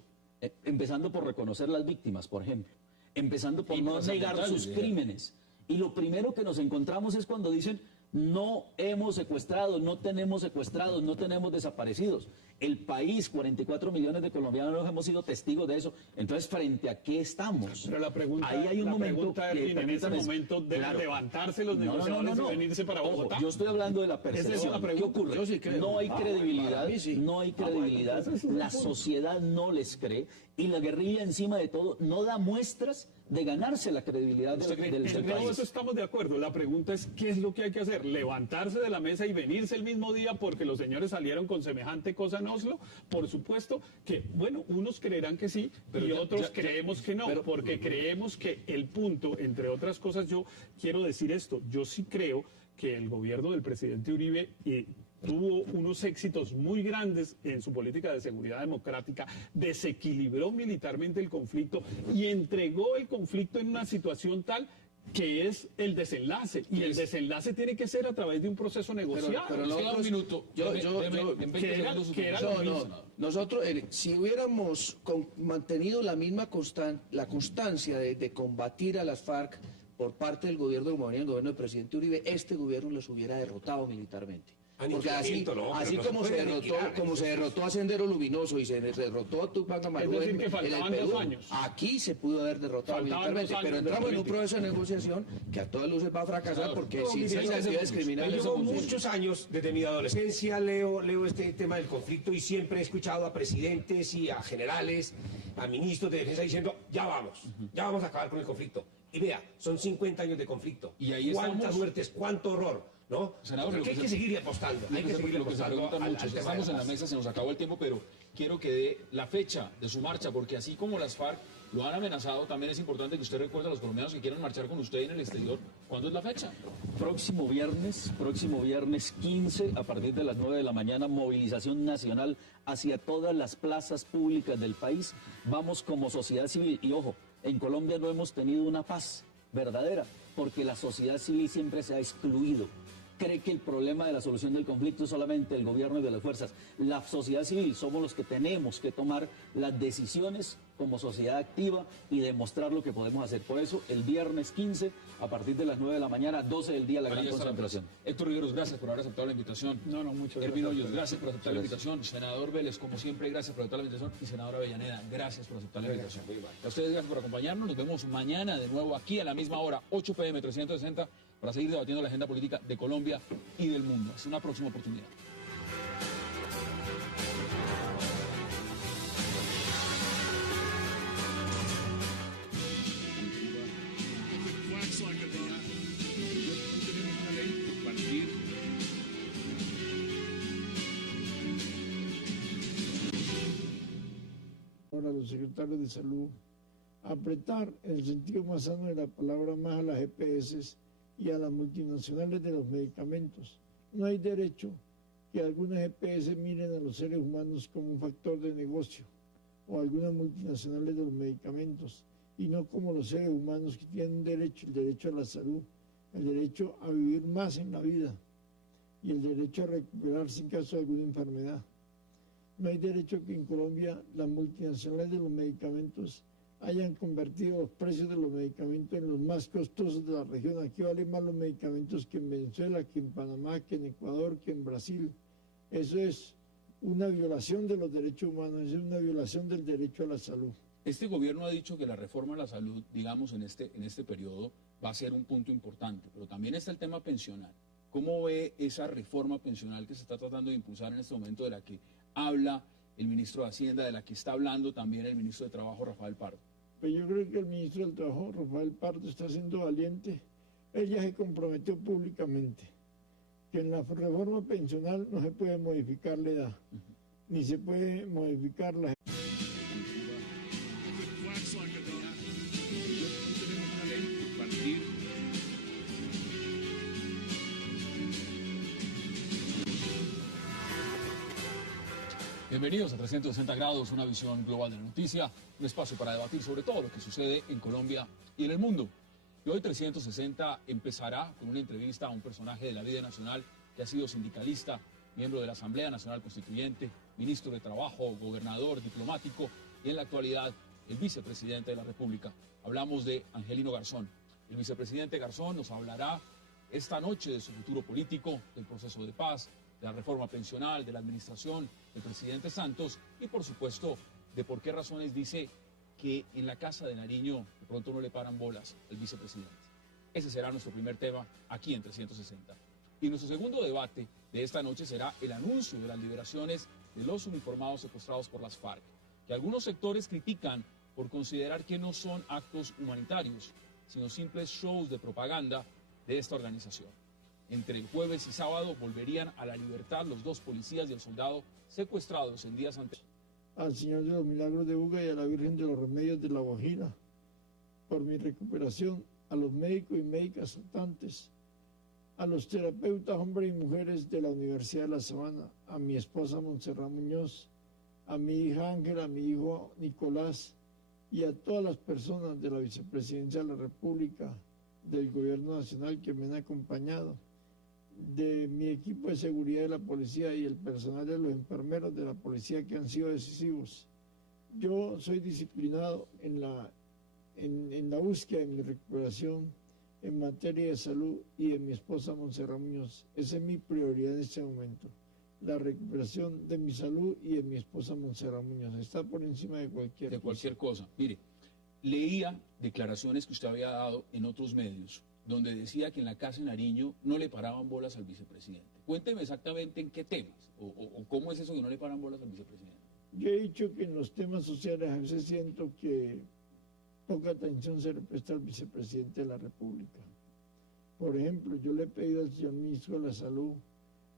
empezando por reconocer las víctimas, por ejemplo, empezando por no negar sus crímenes. Y lo primero que nos encontramos es cuando dicen, no hemos secuestrado, no tenemos secuestrados, no tenemos desaparecidos. El país, 44 millones de colombianos hemos sido testigos de eso. Entonces, ¿frente a qué estamos? Pero la pregunta, ahí hay un momento Erwin, en ese momento deben claro, levantarse los negociadores y venirse para Ojo, Bogotá. yo estoy hablando de la percepción. Esa es la pregunta. ¿Qué ocurre? Yo sí creo. No hay credibilidad, sí. no hay credibilidad, la sociedad no les cree y la guerrilla encima de todo no da muestras de ganarse la credibilidad del En todo país. eso estamos de acuerdo. La pregunta es, ¿qué es lo que hay que hacer? ¿Levantarse de la mesa y venirse el mismo día porque los señores salieron con semejante cosa en Oslo? Por supuesto que, bueno, unos creerán que sí, pero y otros creemos que no, porque creemos que el punto, entre otras cosas, yo quiero decir esto, yo sí creo que el gobierno del presidente Uribe tuvo unos éxitos muy grandes en su política de seguridad democrática, desequilibró militarmente el conflicto y entregó el conflicto en una situación tal que es el desenlace, y el desenlace tiene que ser a través de un proceso negociado. Pero queda un minuto. Nosotros, si hubiéramos mantenido la misma constancia de combatir a las FARC por parte del gobierno de Humanidad, el gobierno del presidente Uribe, este gobierno los hubiera derrotado militarmente. Porque así como se derrotó a Sendero Luminoso y se derrotó a Tupac Amaru en el Perú, aquí se pudo haber derrotado militarmente, pero entramos en un proceso de negociación que a todas luces va a fracasar porque si se iniciativas criminales... Yo llevo muchos años desde mi adolescencia, leo este tema del conflicto y siempre he escuchado a presidentes y a generales, a ministros de defensa diciendo, ya vamos a acabar con el conflicto. Y vea, son 50 años de conflicto. Y ahí ¿Cuántas muertes, cuánto horror? ¿No? Senador, hay que seguir apostando. Hay que seguir apostando al tema. Estamos en la mesa, se nos acabó el tiempo, pero quiero que dé la fecha de su marcha, porque así como las FARC lo han amenazado, también es importante que usted recuerde a los colombianos que quieran marchar con usted en el exterior. ¿Cuándo es la fecha? Próximo viernes 15, a partir de las 9 de la mañana, movilización nacional hacia todas las plazas públicas del país. Vamos como sociedad civil, y ojo, en Colombia no hemos tenido una paz verdadera, porque la sociedad civil siempre se ha excluido. Cree que el problema de la solución del conflicto es solamente el gobierno y de las fuerzas. La sociedad civil somos los que tenemos que tomar las decisiones como sociedad activa y demostrar lo que podemos hacer. Por eso, el viernes 15, a partir de las 9 de la mañana, 12 del día, la gran concentración. Héctor Riveros, gracias por haber aceptado la invitación. Muchas gracias. Erwin Hoyos, gracias por aceptar la invitación. Senador Vélez, como siempre, gracias por aceptar la invitación. Y senadora Avellaneda, gracias por aceptar la invitación. A ustedes, gracias por acompañarnos. Nos vemos mañana de nuevo aquí a la misma hora, 8 p.m. 360, para seguir debatiendo la agenda política de Colombia y del mundo. Es una próxima oportunidad. Ahora los secretarios de salud, apretar en el sentido más sano de la palabra más a las EPS y a las multinacionales de los medicamentos. No hay derecho que algunas EPS miren a los seres humanos como un factor de negocio, o algunas multinacionales de los medicamentos, y no como los seres humanos que tienen derecho, el derecho a la salud, el derecho a vivir más en la vida y el derecho a recuperarse en caso de alguna enfermedad. No hay derecho que en Colombia las multinacionales de los medicamentos hayan convertido los precios de los medicamentos en los más costosos de la región. Aquí valen más los medicamentos que en Venezuela, que en Panamá, que en Ecuador, que en Brasil. Eso es una violación de los derechos humanos, es una violación del derecho a la salud. Este gobierno ha dicho que la reforma a la salud, digamos, en este periodo va a ser un punto importante, pero también está el tema pensional. ¿Cómo ve esa reforma pensional que se está tratando de impulsar en este momento, de la que habla el ministro de Hacienda, de la que está hablando también el ministro de Trabajo, Rafael Pardo? Pues yo creo que el ministro del Trabajo, Rafael Pardo, está siendo valiente. Él ya se comprometió públicamente que en la reforma pensional no se puede modificar la edad, ni se puede modificar la... Bienvenidos a 360 grados, una visión global de la noticia, un espacio para debatir sobre todo lo que sucede en Colombia y en el mundo. Y hoy 360 empezará con una entrevista a un personaje de la vida nacional que ha sido sindicalista, miembro de la Asamblea Nacional Constituyente, ministro de Trabajo, gobernador, diplomático y en la actualidad el vicepresidente de la República. Hablamos de Angelino Garzón. El vicepresidente Garzón nos hablará esta noche de su futuro político, del proceso de paz, de la reforma pensional, de la administración del presidente Santos y, por supuesto, de por qué razones dice que en la Casa de Nariño de pronto no le paran bolas al vicepresidente. Ese será nuestro primer tema aquí en 360. Y nuestro segundo debate de esta noche será el anuncio de las liberaciones de los uniformados secuestrados por las FARC, que algunos sectores critican por considerar que no son actos humanitarios, sino simples shows de propaganda de esta organización. Entre el jueves y sábado volverían a la libertad los 2 policías y el soldado secuestrados en días anteriores. Al Señor de los Milagros de Buga y a la Virgen de los Remedios de La Guajira, por mi recuperación, a los médicos y médicas tratantes, a los terapeutas hombres y mujeres de la Universidad de La Sabana, a mi esposa Montserrat Muñoz, a mi hija Ángela, a mi hijo Nicolás y a todas las personas de la Vicepresidencia de la República, del Gobierno Nacional que me han acompañado, de mi equipo de seguridad de la policía y el personal de los enfermeros de la policía que han sido decisivos. Yo soy disciplinado en la búsqueda de mi recuperación en materia de salud y de mi esposa Montserrat Muñoz. Esa es mi prioridad en este momento, la recuperación de mi salud y de mi esposa Montserrat Muñoz. Está por encima de cualquier cosa. Mire, leía declaraciones que usted había dado en otros medios, donde decía que en la Casa de Nariño no le paraban bolas al vicepresidente. Cuénteme exactamente en qué temas, o cómo es eso que no le paran bolas al vicepresidente. Yo he dicho que en los temas sociales a veces siento que poca atención se le presta al vicepresidente de la República. Por ejemplo, yo le he pedido al señor ministro de la Salud,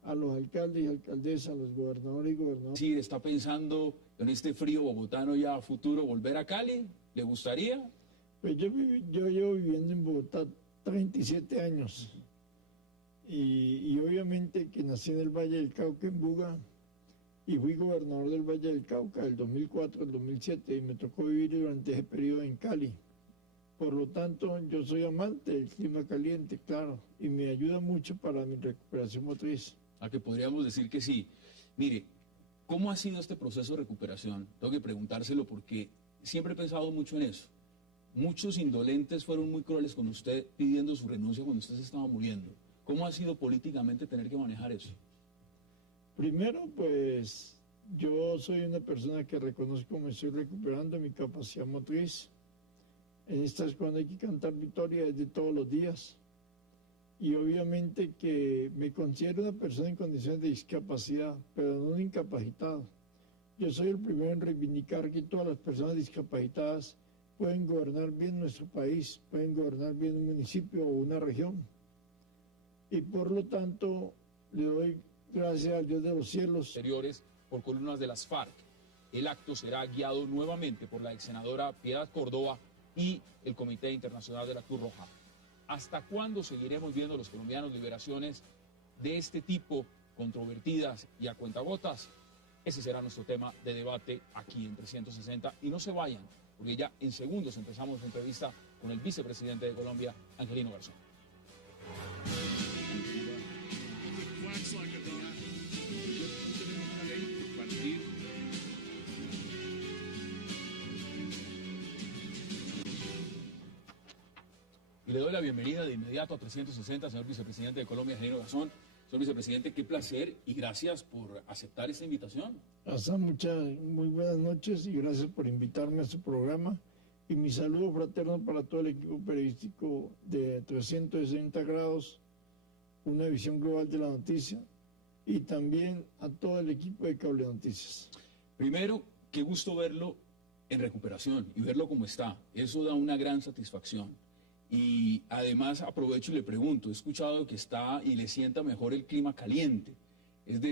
a los alcaldes y alcaldesas, a los gobernadores y gobernadores. Sí, ¿está pensando en este frío bogotano ya a futuro volver a Cali? ¿Le gustaría? Pues yo llevo viviendo en Bogotá 37 años y obviamente que nací en el Valle del Cauca, en Buga, y fui gobernador del Valle del Cauca del 2004 al 2007 y me tocó vivir durante ese periodo en Cali. Por lo tanto, yo soy amante del clima caliente, claro, y me ayuda mucho para mi recuperación motriz. A que podríamos decir que sí. Mire, ¿cómo ha sido este proceso de recuperación? Tengo que preguntárselo porque siempre he pensado mucho en eso. Muchos indolentes fueron muy crueles con usted pidiendo su renuncia cuando usted se estaba muriendo. ¿Cómo ha sido políticamente tener que manejar eso? Primero, pues yo soy una persona que reconozco que me estoy recuperando mi capacidad motriz. En estas cuando hay que cantar victoria desde todos los días. Y obviamente que me considero una persona en condiciones de discapacidad, pero no un incapacitado. Yo soy el primero en reivindicar que todas las personas discapacitadas pueden gobernar bien nuestro país, pueden gobernar bien un municipio o una región. Y por lo tanto, le doy gracias al Dios de los cielos. Exteriores por columnas de las FARC. El acto será guiado nuevamente por la ex senadora Piedad Córdoba y el Comité Internacional de la Cruz Roja. ¿Hasta cuándo seguiremos viendo los colombianos liberaciones de este tipo, controvertidas y a cuentagotas? Ese será nuestro tema de debate aquí en 360. Y no se vayan, porque ya en segundos empezamos la entrevista con el vicepresidente de Colombia, Angelino Garzón. Y le doy la bienvenida de inmediato a 360, señor vicepresidente de Colombia, Angelino Garzón. Señor vicepresidente, qué placer y gracias por aceptar esta invitación. Hassan, muy buenas noches y gracias por invitarme a su programa. Y mi saludo fraterno para todo el equipo periodístico de 360 grados, una visión global de la noticia, y también a todo el equipo de Cable Noticias. Primero, qué gusto verlo en recuperación y verlo como está. Eso da una gran satisfacción. Y además aprovecho y le pregunto, he escuchado que está y le sienta mejor el clima caliente. Es decir,